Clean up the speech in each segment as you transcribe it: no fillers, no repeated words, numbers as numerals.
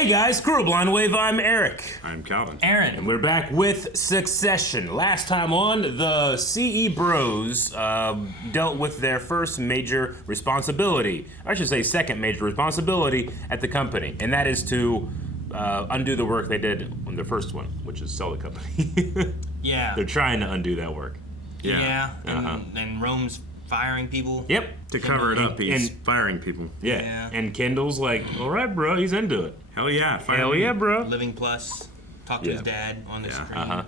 Hey guys, Crew Blind Wave, I'm Eric. I'm Calvin. Aaron. And we're back with Succession. Last time on, the CE Bros dealt with their first major responsibility. I should say second major responsibility at the company. And that is to undo the work they did on the first one, which is sell the company. Yeah. They're trying to undo that work. Yeah. And Rome's firing people. Yep. To cover it up, he's firing people. Yeah. And Kendall's like, all right, bro, he's into it. Hell yeah. Hell yeah, bro. Living Plus. Talk to his dad on the screen.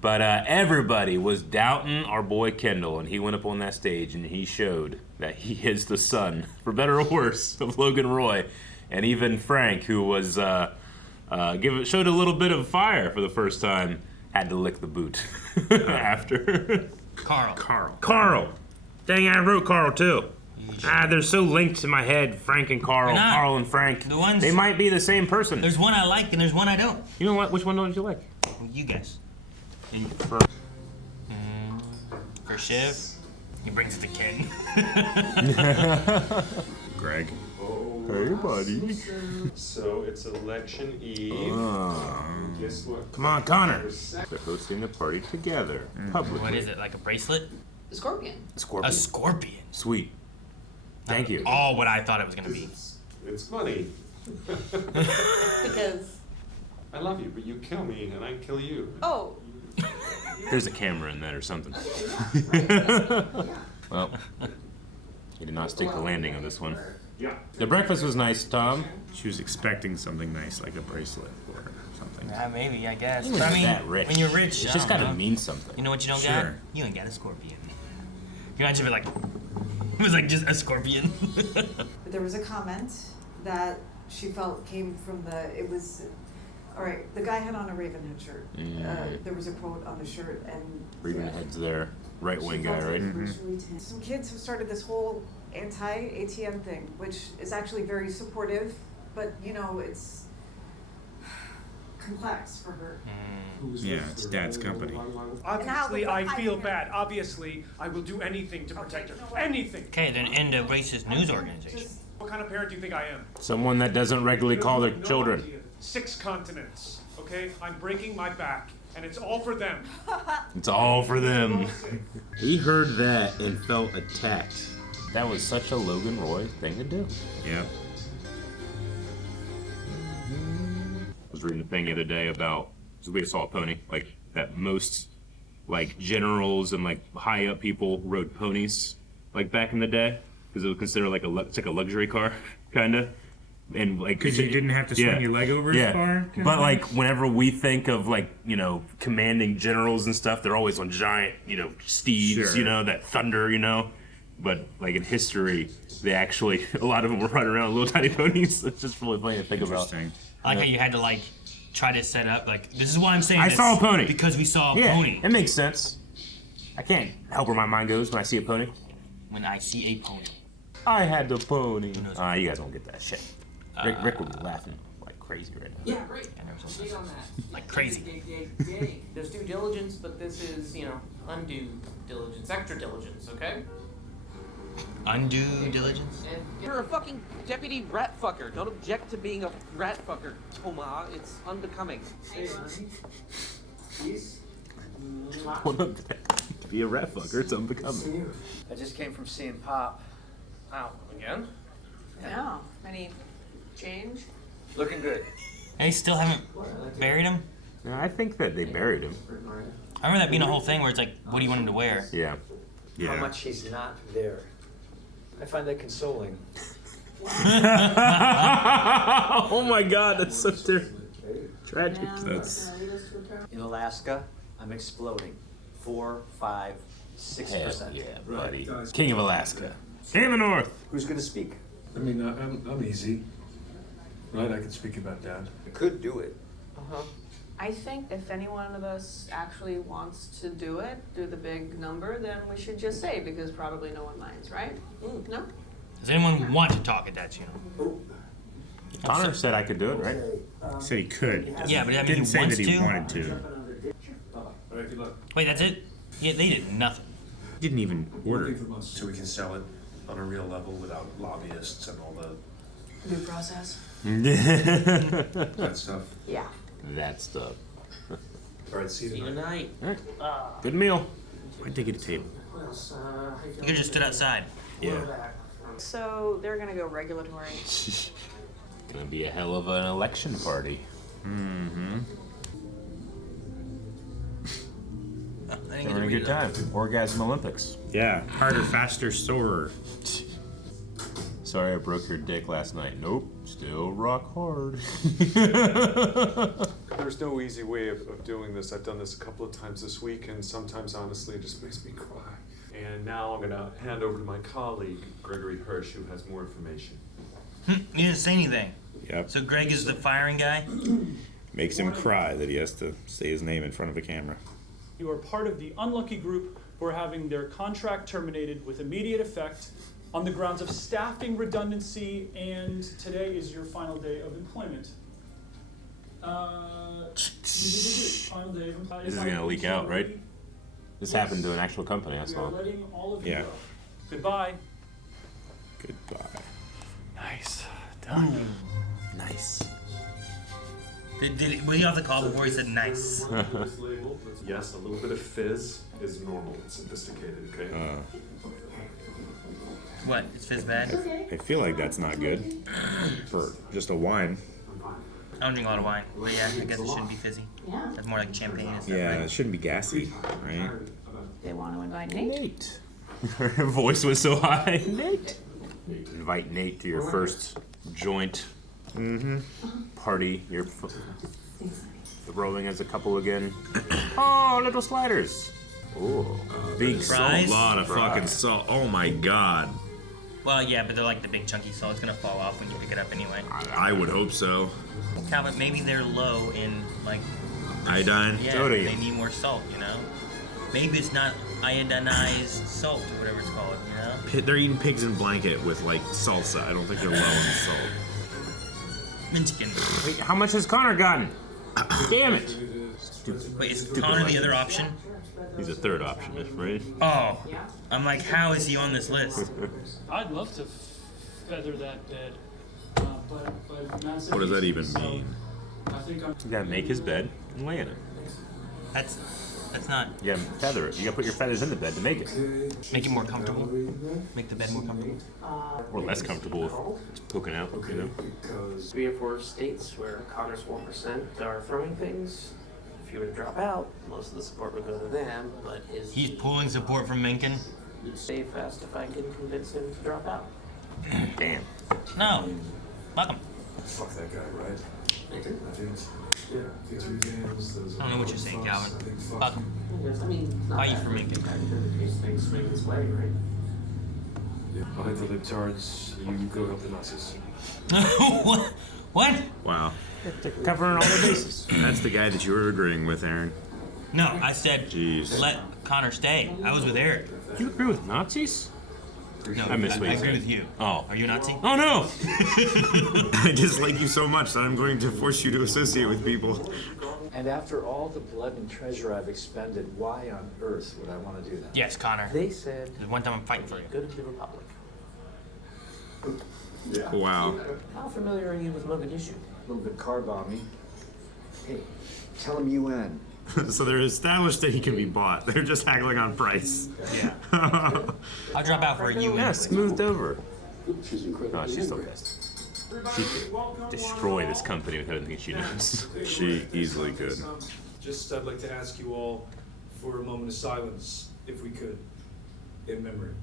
But everybody was doubting our boy Kendall, and he went up on that stage and he showed that he is the son, for better or worse, of Logan Roy. And even Frank, who was showed a little bit of fire for the first time, had to lick the boot after. Carl. Dang, I wrote Carl too. They're so linked to my head, Frank and Carl. Carl and Frank. They might be the same person. There's one I like and there's one I don't. You know what? Which one don't you like? You guess. For Shiv, he brings it to Ken. Greg. Hey, buddy. So it's election eve. Guess what? Come on, Connor. They're hosting the party together, publicly. What is it, like a bracelet? A scorpion. A scorpion. Sweet. Thank you. All what I thought it was going to be. It's funny. Because. I love you, but you kill me and I kill you. Oh. There's a camera in that or something. Well, he did not stick the landing on this one. Yeah. The breakfast was nice, Tom. She was expecting something nice, like a bracelet or something. Yeah, maybe, I guess. He But wasn't I mean, that rich. when you're rich, It's just gotta mean something. You know what you don't Sure. got? You ain't got a scorpion. You imagine if it was like just a scorpion. There was a comment that she felt came from all right, the guy had on a Ravenhead shirt. There was a quote on the shirt and... Ravenhead's their right-wing guy, right? Some kids have started this whole anti-ATM thing, which is actually very supportive, but you know, it's complex for her. Yeah, it's Dad's company. Obviously, I feel bad. Obviously, I will do anything to protect her. Anything! Okay, then end a racist news organization. What kind of parent do you think I am? Someone that doesn't regularly call their No children. idea. 6 continents, okay? I'm breaking my back, and it's all for them. It's all for them. He heard that and felt attacked. That was such a Logan Roy thing to do. Yeah. I was reading a thing the other day about, so we saw a pony, like that most like generals and like high up people rode ponies like back in the day because it was considered like it's like a luxury car kind of. And like, Because you didn't have to swing your leg over as far? But like, whenever we think of like, you know, commanding generals and stuff, they're always on giant, you know, steeds, Sure. you know, that thunder, you know. But like in history, they actually, a lot of them were running around on little tiny ponies. It's just really funny to think about. Interesting. I like how you had to like try to set up like this is why I'm saying I this, saw a pony. because we saw a Yeah, pony. it makes sense. I can't help where my mind goes when I see a pony. When I see a pony. I had the pony. knows? You guys won't get that shit. Rick would be laughing like crazy right now. Yeah, great. Dig on that. Like crazy. Dig. There's due diligence, but this is, undue diligence, extra diligence, okay? Undue diligence? You're a fucking deputy rat fucker. Don't object to being a rat fucker, Toma. It's unbecoming. To be a rat fucker, it's unbecoming. I just came from seeing Pop. Wow, again? Yeah. Any change? Looking good. They still haven't buried him? No, I think that they buried him. I remember that being a whole thing where it's like, what do you want him to wear? Yeah. How much he's not there. I find that consoling. Oh my God, that's so tragic. In Alaska, I'm exploding. 4, 5, 6%. Yeah, buddy. King of Alaska. King of the North. Who's gonna speak? I mean, I'm easy. Right, I can speak about Dad. I could do it. I think if any one of us actually wants to do it, do the big number, then we should just say, because probably no one minds, right? No? Does anyone want to talk at that channel? Connor said I could do it, right? He said he could. Yeah, but I mean, Didn't he say wants that he to. wanted to. All right, good luck. Wait, that's it? Yeah, they did nothing. Didn't even order. So we can sell it on a real level without lobbyists and all the... New process? That stuff. Yeah. That stuff. All right, see See you you tonight. tonight. Good meal. Why'd they get a table? You could just stood outside. Yeah. So they're gonna go regulatory. Gonna be a hell of an election party. Mm-hmm. Having a good time. Orgasm Olympics. Yeah. Harder, faster, sorer. Sorry I broke your dick last night. Nope. Still rock hard. There's no easy way of doing this. I've done this a couple of times this week, and sometimes, honestly, it just makes me cry. And now I'm going to hand over to my colleague, Gregory Hirsch, who has more information. You didn't say anything. Yep. So Greg is the firing guy? Makes him cry that he has to say his name in front of a camera. You are part of the unlucky group who are having their contract terminated with immediate effect on the grounds of staffing redundancy, and today is your final day of employment. This is gonna leak out, right? This happened to an actual company, I We are saw. letting all of you Yeah. go. Goodbye. Goodbye. Nice. Done. Nice. Were you off the call before he said nice? This label, yes, a little bit of fizz is normal and sophisticated, okay? What? Is fizz bad? I feel like that's not good for just a wine. I don't drink a lot of wine. But yeah, I guess it shouldn't be fizzy. Yeah. That's more like champagne and stuff, Yeah, right? it shouldn't be gassy, right? They want to invite Nate. Nate. Her voice was so high. Nate. Invite Nate to your first joint party. You're throwing as a couple again. Oh, little sliders. Oh, big Fries? A lot of fucking salt. Oh my god. Well, yeah, but they're like the big chunky salt. It's gonna fall off when you pick it up anyway. I would hope so. Calvin, maybe they're low in like Iodine? yeah, Sodium. they need more salt. You know, maybe it's not iodinized salt or whatever it's called. You know, They're eating pigs in blanket with like salsa. I don't think they're low in salt. Minchikin. Wait, how much has Connor gotten? Damn it. Wait, is Connor the other option? He's a third option, right? Oh, I'm like, how is he on this list? I'd love to feather that bed, but Matt said What does that even so mean? I think I'm. You gotta make his bed and lay in it. That's not You gotta feather it. You gotta put your feathers in the bed to make it. make it more comfortable. Make the bed more comfortable. Or less comfortable if it's poking out, you know? 3 or 4 states where Connor's 1% are throwing things. If you were to drop out, most of the support would go to them, but is He's pulling support from Minkin. safe fast if I can convince him to drop out? Damn. No, fuck him. Fuck that guy, right? I think, yeah, victory games, those I don't know what you're saying, Calvin. I think Fuck him. I mean, it's not Why you that for Minkin? These things swing its way, right? Yeah, I'll hit the libtards, you go help the Nazis. What? What? Wow. Covering all the bases. That's the guy that you were agreeing with, Aaron. No, I said Jeez. let Connor stay. I was with Eric. You agree with Nazis? No, I missed what I you agree said. with you. Oh. Are you a Nazi? Oh no! I dislike you so much that I'm going to force you to associate with people. And after all the blood and treasure I've expended, why on earth would I want to do that? Yes, Connor. They said, There's one time I'm fighting for you. go to the Republic. Wow. How familiar are you with Mogadishu? A little bit car bombing. Hey, tell him UN. So they're established that he can be bought. They're just haggling on price. Yeah. I'll drop out for a UN. Yeah, smoothed over. She's incredible. Oh, she's still pissed. She could destroy this company with everything she knows. She easily could. Just, I'd like to ask you all for a moment of silence, if we could, in memory.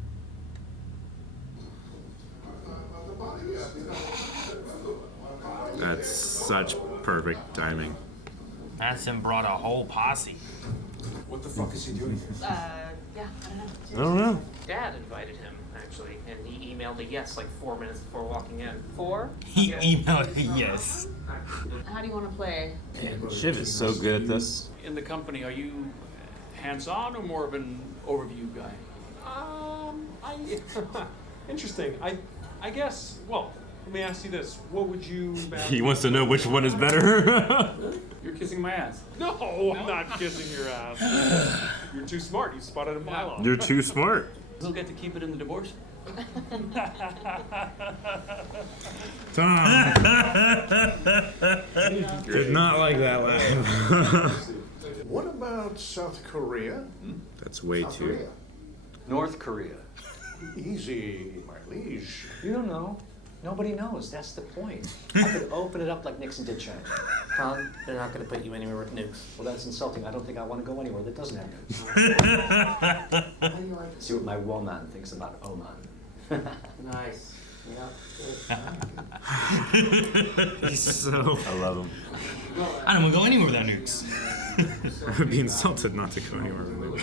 That's such perfect timing. Matsson brought a whole posse. What the fuck is he doing here? Yeah, I don't know. I don't know. Dad invited him, actually, and he emailed a yes like 4 minutes before walking in. 4? He emailed a yes. How do you want to play? Shiv is so good at this. In the company, are you hands-on or more of an overview guy? Interesting. I guess, well, let me ask you this. What would you... He wants to know which one is better. You're kissing my ass. No, I'm not kissing your ass. You're too smart. You spotted a bylaw. You're too smart. He'll get to keep it in the divorce. Tom did not like that laugh. What about South Korea? That's way South too. Korea. North Korea. Easy, my liege. You don't know. Nobody knows. That's the point. I could open it up like Nixon did China. Tom, they're not going to put you anywhere with nukes. Well, that's insulting. I don't think I want to go anywhere that doesn't have nukes. How do you like See what my woman thinks about Oman. Nice. He's so. I love him. I don't want to go anywhere without nukes. I would be insulted not to go anywhere.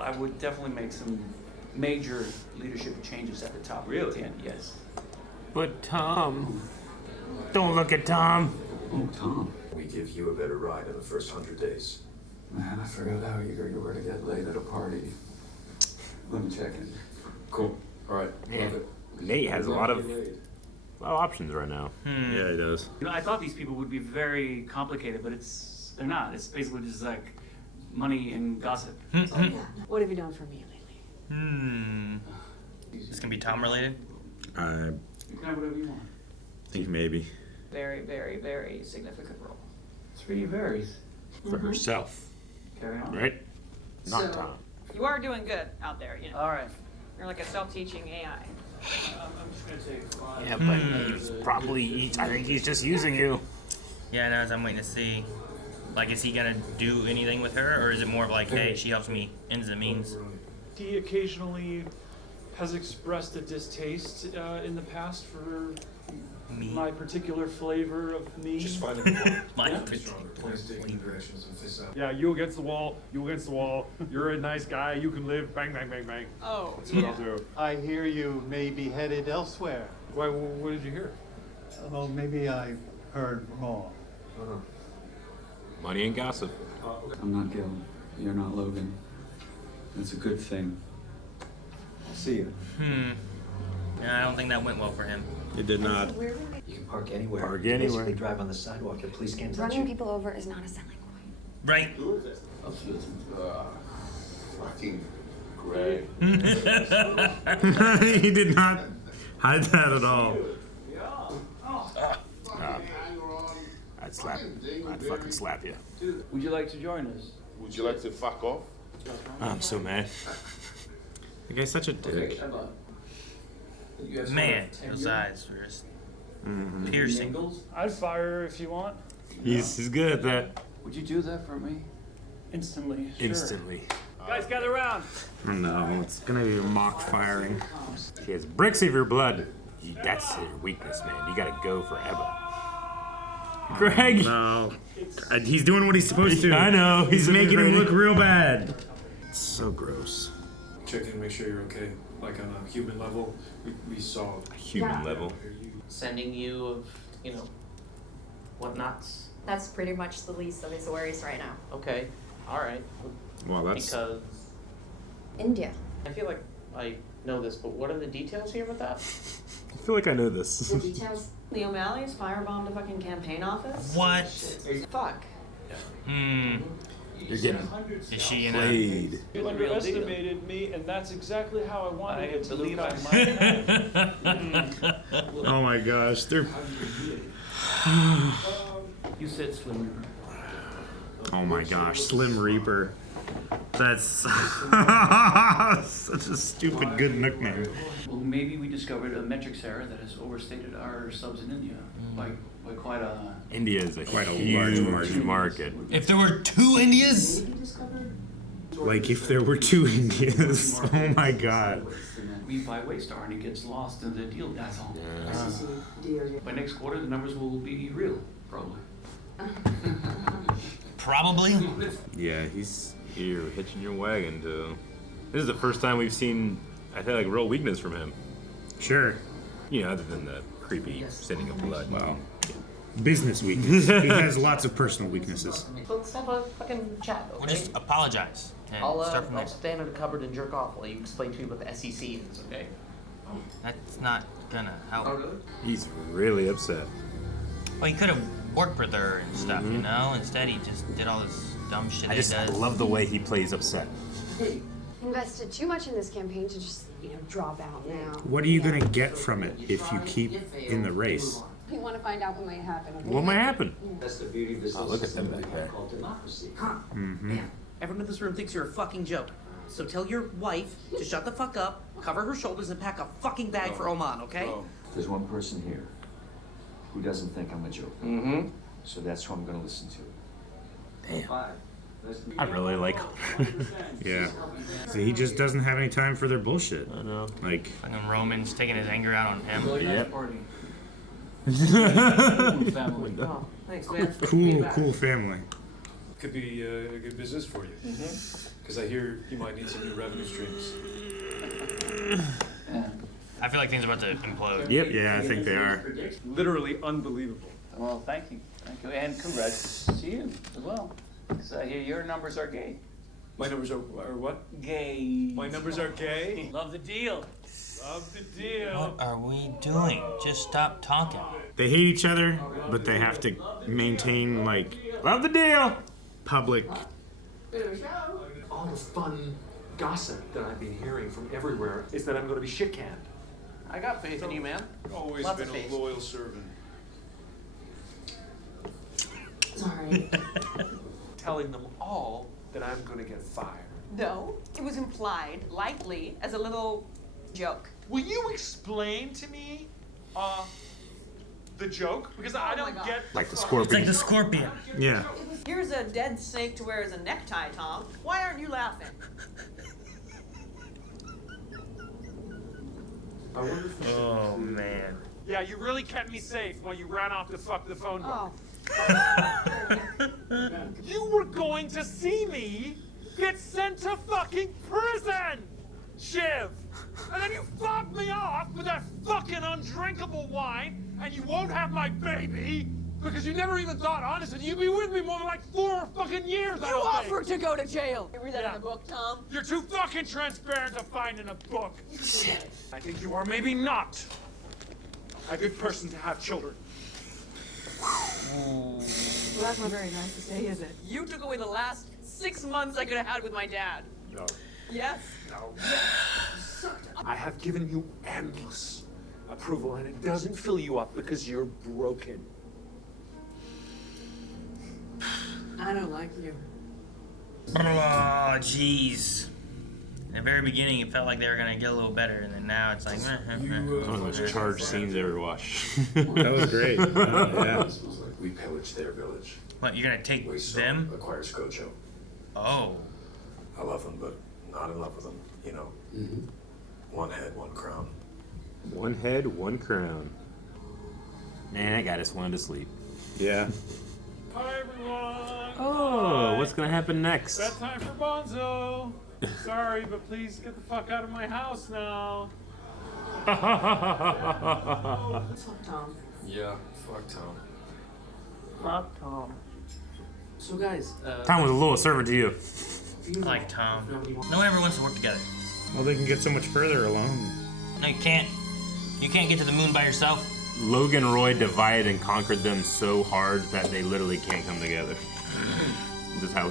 I would definitely make some major leadership changes at the top. Really? Yes. But Tom, don't look at Tom. Oh, Tom. We give you a better ride in the first 100 days. Man, I forgot how eager you were to get laid at a party. Let me check in. Cool. All right. Man, Love it. Nate has a lot of options right now. Yeah, he does. You know, I thought these people would be very complicated, but they're not. It's basically just like money and gossip. What have you done for me lately? This can be Tom related? I You can have whatever you want. think maybe. Very, very, very significant role. It's really varies. For herself, Carry on. right? Not So- Tom. You are doing good out there, you know. All right. You're like a self-teaching AI. I'm just gonna take 5. Yeah, but he's probably, I think he's just using you. Yeah, no, I'm waiting to see. Like, is he gonna do anything with her, or is it more of like, hey, she helps me, ends the means? He occasionally has expressed a distaste in the past for Me. my particular flavor of me. Just find a My Please dig in directions and fish out. Yeah, you against the wall. You against the wall. You're a nice guy. You can live. Bang, bang, bang, bang. Oh, That's what I'll do. I hear you may be headed elsewhere. Why? What did you hear? Oh, maybe I heard wrong. Money and gossip. I'm not Gil. You're not Logan. It's a good thing. I'll see you. Yeah, I don't think that went well for him. It did not. You can park anywhere. Park You anywhere. Basically drive on the sidewalk. The police can't touch Running you. people over is not a selling point. Right? Fucking Greg. He did not hide that at all. I'd fucking slap you. Would you like to join us? Would you like to fuck off? I'm so mad. The guy's such a dick. Man, those eyes were just piercing. I'd fire her if you want. He's good at that. Would you do that for me? Instantly. Sure. Instantly. Guys, gather around. Oh no, it's gonna be a mock firing. She has bricks of your blood. That's her weakness, man. You gotta go for Ebba. Greg! No. He's doing what he's supposed to. I know. He's making him look real bad. It's so gross. Check in, make sure you're okay. Like on a human level, we saw. Human level. Sending you of, whatnots. That's pretty much the least of his worries right now. Okay, all right. Well, that's. Because India. I feel like I know this, but what are the details here with that? I feel like I know this. The details. The O'Malley's firebombed a fucking campaign office? What? Fuck. You're getting Is she in played. You underestimated me, and that's exactly how I wanted it to believe look. I Oh my gosh, they're. You said Slim Reaper. Oh my gosh, Slim Reaper. That's such a stupid good nickname. Well, maybe we discovered a metrics error that has overstated our subs in India by quite a... India is Quite a huge large market. If there were 2 Indias? Like if there were 2 Indias. Oh my god. We buy Waystar and it gets lost in the deal, that's all. By next quarter, the numbers will be real, probably. Probably. Yeah, he's here hitching your wagon too. This is the first time we've seen, I feel like, real weakness from him. Sure. You know, other than the creepy sending of blood. Wow. Business weakness. He has lots of personal weaknesses. Let's have a fucking chat, okay? We'll just apologize and I'll start from there. stand in the cupboard and jerk off while you explain to me what the SEC is, okay? That's not gonna help. really? He's really upset. Well, he could have worked with her and stuff, you know? Instead, he just did all this dumb shit I he just does. love the way he plays upset. Hey, invested too much in this campaign to just, drop out now. What are you gonna get from it if you keep in the race? You want to find out what might happen. Okay? What might happen? That's the beauty of this look at them back there. called democracy. Mm-hmm. Everyone in this room thinks you're a fucking joke. So tell your wife to shut the fuck up, cover her shoulders, and pack a fucking bag for Oman, okay? There's one person here who doesn't think I'm a joke. Mm-hmm. So that's who I'm gonna listen to. Damn. I really like Yeah. So he just doesn't have any time for their bullshit. I know. Like Fucking Roman's taking his anger out on him. Yep. Family. Oh, thanks, man. cool family. Could be a good business for you. Because I hear you might need some new revenue streams. I feel like things are about to implode. Yep. Yeah, I think they are. Literally unbelievable. Well, thank you. And congrats to you as well. Because I hear your numbers are gay. My numbers are what? Gay. My numbers are gay? Love the deal. Love the deal. What are we doing? Just stop talking. They hate each other, but they have to maintain love the deal. Public. All the fun gossip that I've been hearing from everywhere is that I'm going to be shit canned. I got faith in you, man. Always Lots been of a faith. loyal servant. Sorry. Telling them all that I'm going to get fired. No, it was implied, lightly, as a little joke. Will you explain to me, the joke? Because I don't get. Like the It's scorpion. like the scorpion. Yeah. Here's a dead snake to wear as a necktie, Tom. Why aren't you laughing? Oh man. Yeah, you really kept me safe while you ran off to fuck the phone book. You were going to see me get sent to fucking prison, Shiv! And then you fucked me off with that fucking undrinkable wine, and you won't have my baby because you never even thought, honestly, you'd be with me more than like 4 fucking years, I You don't think. offered to go to jail. You read that in the book, Tom? You're too fucking transparent to find in a book. I think you are maybe not a good person to have children. Well, that's not very nice to say, is it? You took away the last 6 months I could have had with my dad. No. Yes? No. I have given you endless approval, and it doesn't fill you up because you're broken. I don't like you. Oh, jeez. In the very beginning, it felt like they were gonna get a little better, and then now it's like. One of the most charged scenes I ever watched. That was great. Yeah. We pillaged their village. What, you're gonna take We them? acquired Scocho. Oh. I love them, but not in love with them. You know, one head, one crown. One head, one crown. Man, that got us one to sleep. Yeah. Hi, everyone. Oh, what's gonna happen next? Bedtime for Bonzo. Sorry, but please get the fuck out of my house now. What's up, Tom? Yeah, fuck Tom. Fuck Tom. So guys, Tom was a loyal servant to you. I like Tom. No one ever wants to work together. Well, they can get so much further alone. No, you can't. You can't get to the moon by yourself. Logan Roy divided and conquered them so hard that they literally can't come together. This is how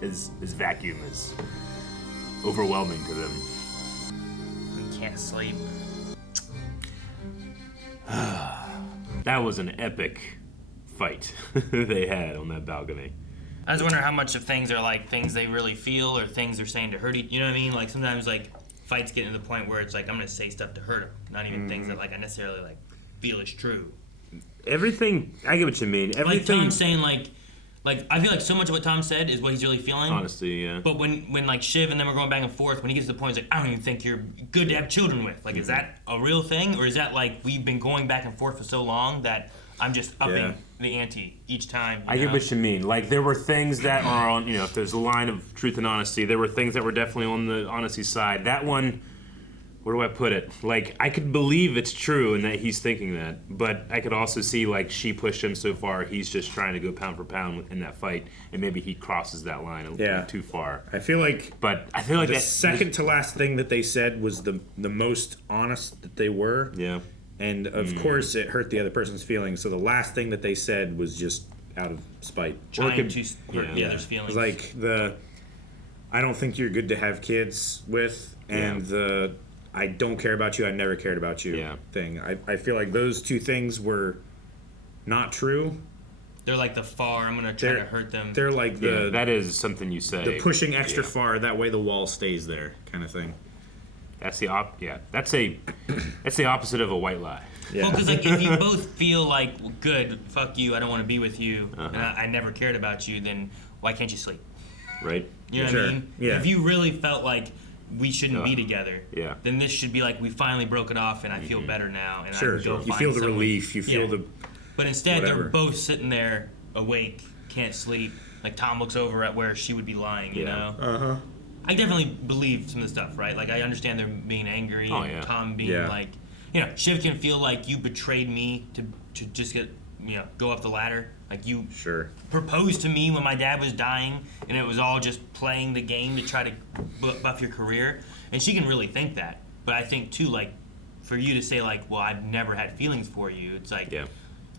his vacuum is overwhelming to them. You can't sleep. That was an epic fight they had on that balcony. I was wondering how much of things are like things they really feel or things they're saying to hurt you know what I mean? Like sometimes like fights get to the point where it's like I'm gonna say stuff to hurt him, not even things that like I necessarily like feel is true. Everything, I get what you mean. Everything. Like Tom saying like I feel like so much of what Tom said is what he's really feeling. Honestly, yeah. But when like Shiv and them are going back and forth, when he gets to the point, he's like, I don't even think you're good to have children with. Like, is that a real thing, or is that like we've been going back and forth for so long that I'm just upping the ante each time? I get what you mean. Like there were things that are on, if there's a line of truth and honesty, there were things that were definitely on the honesty side. That one, where do I put it? Like I could believe it's true and that he's thinking that, but I could also see like she pushed him so far, he's just trying to go pound for pound in that fight, and maybe he crosses that line a little too far. I feel like the that second to last thing that they said was the most honest that they were. Yeah. And of course, it hurt the other person's feelings. So the last thing that they said was just out of spite, Trying to hurt the other's feelings. Like I don't think you're good to have kids with, and the I don't care about you, I never cared about you thing. I feel like those two things were not true. They're like the far, I'm going to try to hurt them. They're like the... that is something you say. The pushing extra far, that way the wall stays there kind of thing. That's the that's the opposite of a white lie. Yeah. Well, because like if you both feel like, well, good, fuck you, I don't want to be with you, and I never cared about you, then why can't you sleep? Right. You know what I mean? Yeah. If you really felt like we shouldn't be together, then this should be like we finally broke it off, and I feel better now, and I can go find you feel the someone. relief, you feel the. But instead, whatever. they're both sitting there awake, can't sleep. Like Tom looks over at where she would be lying. You know. I definitely believe some of the stuff, right? Like I understand they're being angry, and Tom being like, you know, Shiv can feel like you betrayed me to just get, you know, go up the ladder. Like you proposed to me when my dad was dying, and it was all just playing the game to try to buff your career. And she can really think that. But I think too, like, for you to say like, well, I've never had feelings for you. It's like,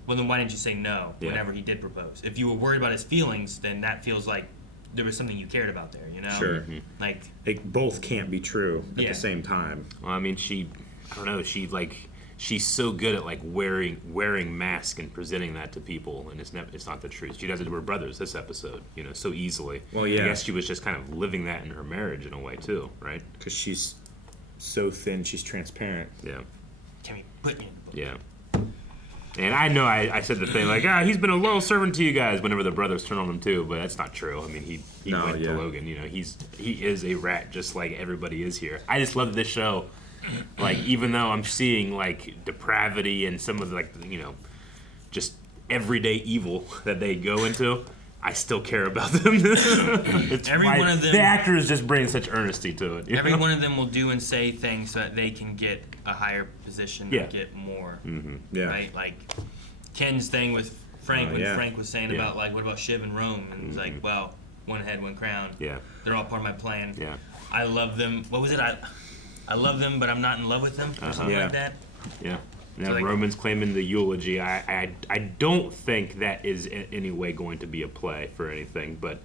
well, then why didn't you say no whenever he did propose? If you were worried about his feelings, then that feels like there was something you cared about there, you know? Sure. Like, they both can't be true at the same time. Well, I mean, I don't know, she's so good at like wearing masks and presenting that to people, and it's not the truth. She does it to her brothers this episode, you know, so easily. Well, yeah. I guess she was just kind of living that in her marriage in a way too, right? Because she's so thin, she's transparent. Yeah. Can we put you in the book? Yeah. And I know I said the thing like, he's been a loyal servant to you guys whenever the brothers turn on him too, but that's not true. I mean, he went to Logan. You know, he is a rat just like everybody is here. I just love this show. Like, even though I'm seeing like depravity and some of the, like, you know, just everyday evil that they go into, I still care about them. One of them, the actors just bring such earnesty to it. Every one of them will do and say things so that they can get a higher position, and get more. Yeah. Right? Like Ken's thing with Frank when Frank was saying about like, what about Shiv and Rome? And it's like, well, one head, one crown. Yeah. They're all part of my plan. Yeah. I love them. What was it? I love them, but I'm not in love with them. Or something like that. Yeah. Now, So, like, Roman's claiming the eulogy. I don't think that is in any way going to be a play for anything. But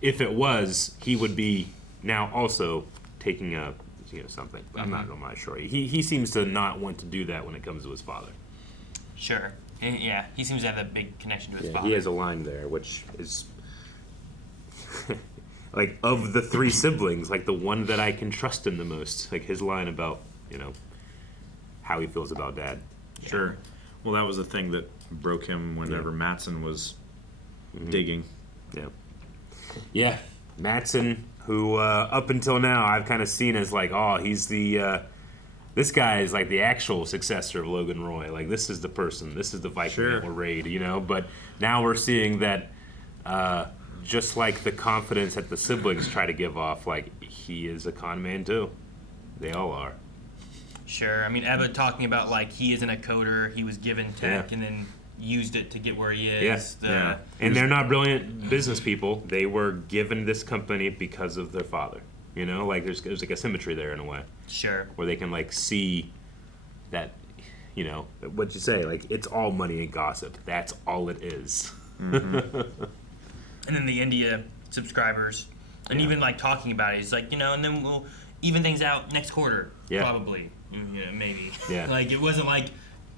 if it was, he would be now also taking a something. But I'm not sure. He seems to not want to do that when it comes to his father. Sure. And, yeah, he seems to have that big connection to his father. He has a line there, which is like of the three siblings, like the one that I can trust him the most. Like his line about, you know, how he feels about Dad. Sure. Well, that was the thing that broke him whenever Matsson was digging. Yeah. Yeah. Matsson, who up until now I've kind of seen as like, oh, he's the this guy is like the actual successor of Logan Roy. Like, this is the person. This is the Viking that will raid, you know? But now we're seeing that just like the confidence that the siblings try to give off, like, he is a con man too. They all are. Sure. I mean, Ebba talking about, like, he isn't a coder. He was given tech and then used it to get where he is. And they're not brilliant business people. They were given this company because of their father. You know, like there's like a symmetry there in a way. Sure. Where they can like see that, you know, what'd you say? Like, it's all money and gossip. That's all it is. And then the India subscribers, and even like talking about it, he's like, you know, and then we'll even things out next quarter, probably, you know, maybe. Yeah. Like, it wasn't like,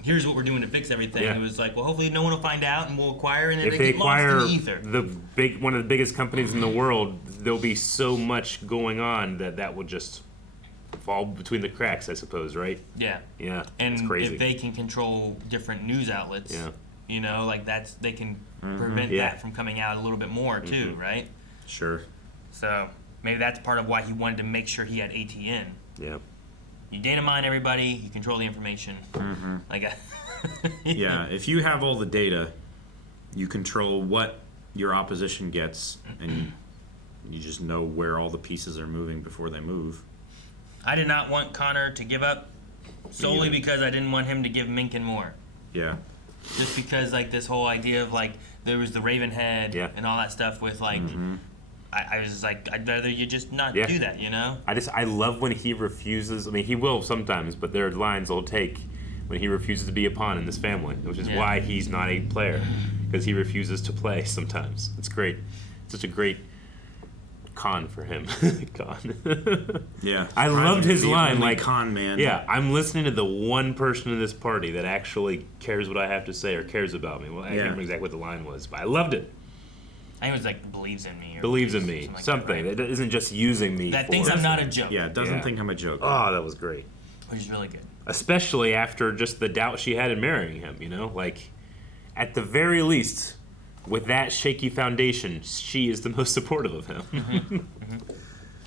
here's what we're doing to fix everything. It was like, well, hopefully no one will find out, and we'll acquire, and then if they they get lost in acquire the ether. one of the biggest companies in the world, there'll be so much going on that will just fall between the cracks, I suppose, right? Yeah. Yeah. And it's crazy. if they can control different news outlets, you know, like they can prevent Yeah. that from coming out a little bit more too, right? Sure. So maybe that's part of why he wanted to make sure he had ATN. Yeah. You data mine everybody, you control the information. Like, Yeah, if you have all the data, you control what your opposition gets, and you just know where all the pieces are moving before they move. I did not want Connor to give up solely because I didn't want him to give Minkin more. Yeah. Just because, like, this whole idea of, like, there was the Raven head and all that stuff with, like, I was just like, I'd rather you just not do that, you know? I love when he refuses. I mean, he will sometimes, but there are lines he'll take when he refuses to be a pawn in this family, which is why he's not a player, because he refuses to play sometimes. It's great. It's such a great con for him. Con. Yeah. I loved his The line. only Like, con man. Yeah, I'm listening to the one person in this party that actually cares what I have to say or cares about me. Well, I can't remember exactly what the line was, but I loved it. I think it was like believes in me. Or Believes in me. something like That isn't just using me. That for thinks I'm not a joke. Yeah, doesn't think I'm a joke. Oh, that was great. Which is really good. Especially after just the doubt she had in marrying him, you know? Like, at the very least, with that shaky foundation, she is the most supportive of him.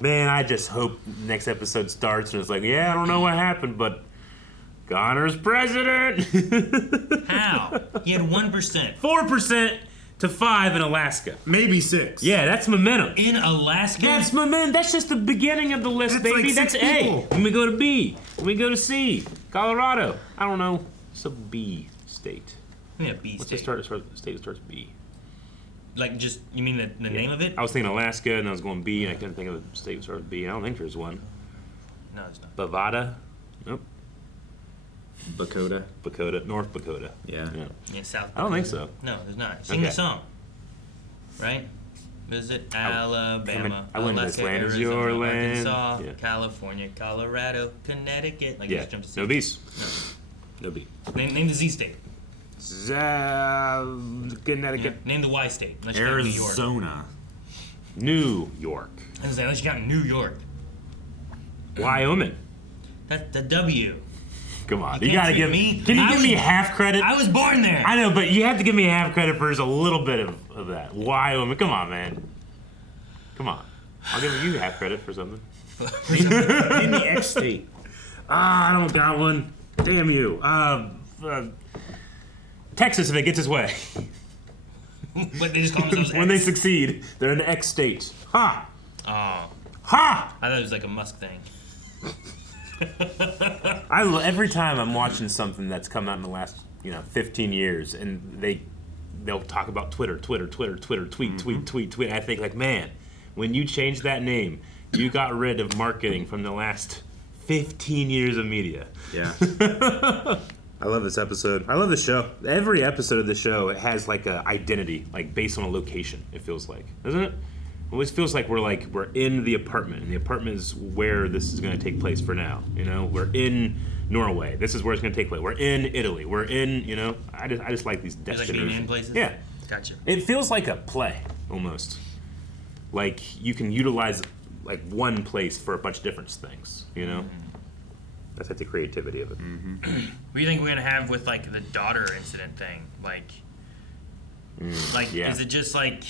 Man, I just hope next episode starts and it's like, yeah, I don't know what happened, but Connor's president. How? He had 1%. 4% to 5 in Alaska. Maybe 6. Yeah, that's momentum. In Alaska? That's momentum. That's just the beginning of the list, That's baby. like That's 6 A. people. When we go to B. When we go to C. Colorado. I don't know. It's a B state. Yeah, B What's state. the state that starts B? Like, just, you mean the name of it? I was thinking Alaska, and I was going B, and I couldn't think of a state that starts with B. I don't think there's one. No, it's not. Bovada? Nope. Bakota. North Dakota. Yeah. Yeah, South I don't think Dakota. so. No, there's not. Sing Okay. the song. Right? Visit Alabama, I went to this Alaska, land is Arizona, your land. Arkansas, Yeah. California, Colorado, Connecticut. Like, Yeah. just jump to No C. B's. No B. Name the Z state. Connecticut. Yeah. Name the Y state. Unless you got New York. Arizona. New York. I was saying, unless you got New York. Wyoming. That's the W. Come on. You You can't gotta treat give me. Can you I give was- me half credit? I was born there. I know, but you have to give me half credit for just a little bit of that. Wyoming. Come on, man. Come on. I'll give you half credit for something. In the X state. I don't got one. Damn you. Texas, if it gets its way. But they just call themselves When they X. succeed, they're an X state. Ha! Oh. Ha! I thought it was like a Musk thing. Every time I'm watching something that's come out in the last 15 years, and they'll talk about Twitter, tweet. I think like, man, when you changed that name, you got rid of marketing from the last 15 years of media. Yeah. I love this episode. I love the show. Every episode of the show has like a identity, like based on a location. It feels like, doesn't it? It always feels like we're in the apartment, and the apartment is where this is going to take place for now. You know, we're in Norway. This is where it's going to take place. We're in Italy. We're in. I just like these You like destinations. being in places? Yeah. Gotcha. It feels like a play almost. Like you can utilize like one place for a bunch of different things. You know. That's like the creativity of it. What do you think we're gonna have with like the daughter incident thing? Like, yeah. is it just like?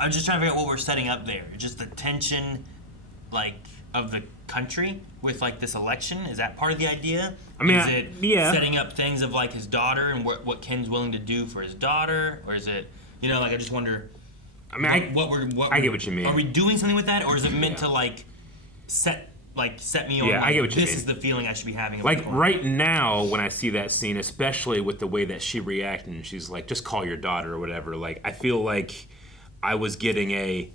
I'm just trying to figure out what we're setting up there. Just the tension, like, of the country with like this election. Is that part of the idea? I mean, is it yeah. setting up things of like his daughter and what Ken's willing to do for his daughter, or is it? I just wonder. I mean, I get what you mean. Are we doing something with that, or is it meant to like set me on? Yeah, I get what you this mean. is the feeling I should be having. Like right now, when I see that scene, especially with the way that she reacted, and she's like, "Just call your daughter" or whatever. Like, I feel like I was getting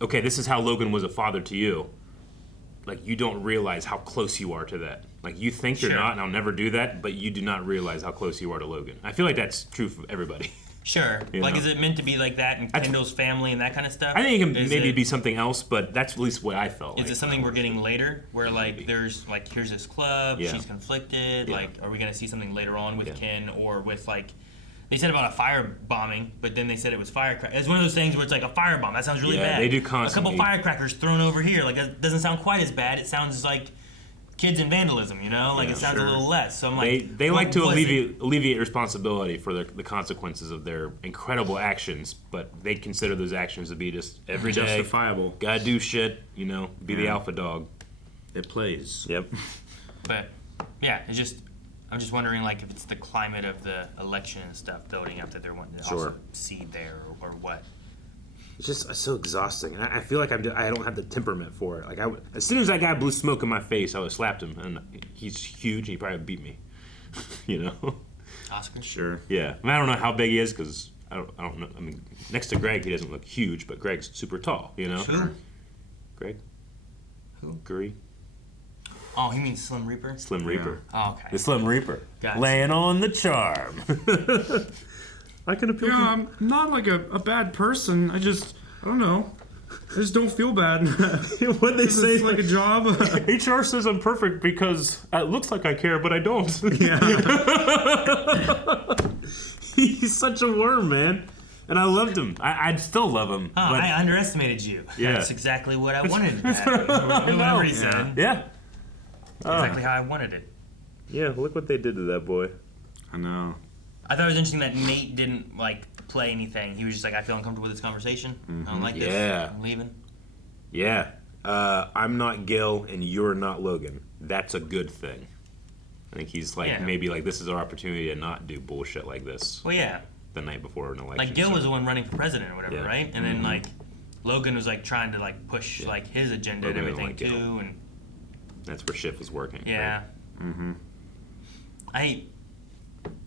okay, this is how Logan was a father to you. Like, you don't realize how close you are to that. Like, you think you're Sure. not, and I'll never do that, but you do not realize how close you are to Logan. I feel like that's true for everybody. Sure. You Like, know? is it meant to be like that in That's- Kendall's family and that kind of stuff? I think it can Is maybe it- be something else, but that's at least what I felt. Is like. it something we're getting later, where like there's like here's this club, Yeah. she's conflicted. Yeah. Like, are we gonna see something later on with Ken or with like? They said about a fire bombing, but then they said it was firecracker. It's one of those things where it's like a firebomb. That sounds really Yeah, bad. they do A constantly. couple firecrackers thrown over here. Like, that doesn't sound quite as bad. It sounds like kids and vandalism. Like, it sounds a little less. So I'm like, They like what to was it? alleviate responsibility for the consequences of their incredible actions, but they consider those actions to be just everyday, Justifiable. Gotta do shit, be the Yeah. alpha dog. It plays. Yep. But yeah, I'm just wondering, like, if it's the climate of the election and stuff building up that they're wanting to Sure. also seed there or what. It's so exhausting. I feel like I don't have the temperament for it. Like as soon as that guy blew smoke in my face, I would have slapped him, and he's huge, and he probably beat me. Oscar? Sure. Yeah. I don't know how big he is because I don't know. I mean, next to Greg, he doesn't look huge, but Greg's super tall. Sure. Greg. Who? Guri. Oh, he means Slim Reaper? Slim Reaper. Oh, okay. The Slim Reaper. Gotcha. Laying on the charm. I can appeal. Yeah, I'm not like a bad person. I don't know. I just don't feel bad. What'd they say? It's like a job. HR says I'm perfect because it looks like I care, but I don't. Yeah. He's such a worm, man. And I loved him. I'd still love him. Oh, but I underestimated you. Yeah. That's exactly what I wanted to happen. Whatever he said. Yeah. Exactly how I wanted it. Yeah, look what they did to that boy. I know. I thought it was interesting that Nate didn't like play anything. He was just like, I feel uncomfortable with this conversation. I don't like this. Yeah. I'm leaving. Yeah. I'm not Gil and you're not Logan. That's a good thing. I think he's like, maybe like this is our opportunity to not do bullshit like this. Well, yeah. The night before an election. Like Gil was the one running for president or whatever, Yeah. right? And then like Logan was like trying to like push like his agenda Logan and didn't everything like Gil. too. And That's where Shiv was working. yeah. Right? Mm-hmm. I hate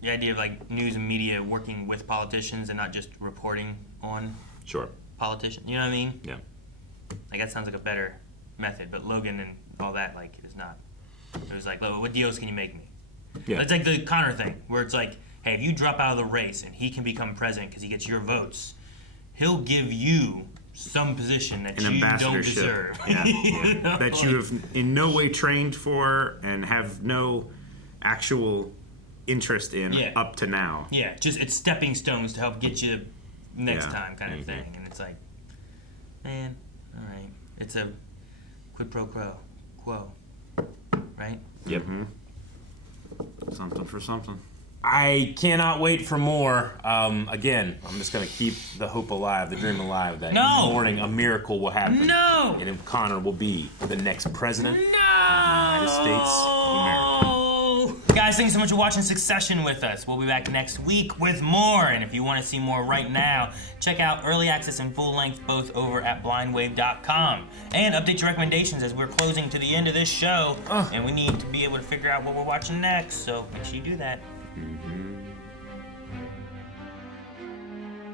the idea of like news and media working with politicians and not just reporting on politicians. You know what I mean? Yeah. Like that sounds like a better method, but Logan and all that like is not. It was like, what deals can you make me? Yeah. It's like the Connor thing, where it's like, hey, if you drop out of the race and he can become president because he gets your votes, he'll give you some position that An you don't ambassadorship. deserve. Yeah. You know? That you have in no way trained for and have no actual interest in up to now. Yeah, just it's stepping stones to help get you next Yeah. time kind of thing. And it's like, man, all right. It's a quid pro quo, right? Yep. Something for something. I cannot wait for more. Again, I'm just going to keep the hope alive, the dream alive that in the morning a miracle will happen. No! And Connor will be the next president of the United States of America. Guys, thanks so much for watching Succession with us. We'll be back next week with more. And if you want to see more right now, check out Early Access and Full Length both over at blindwave.com. And update your recommendations as we're closing to the end of this show. And we need to be able to figure out what we're watching next. So make sure you do that.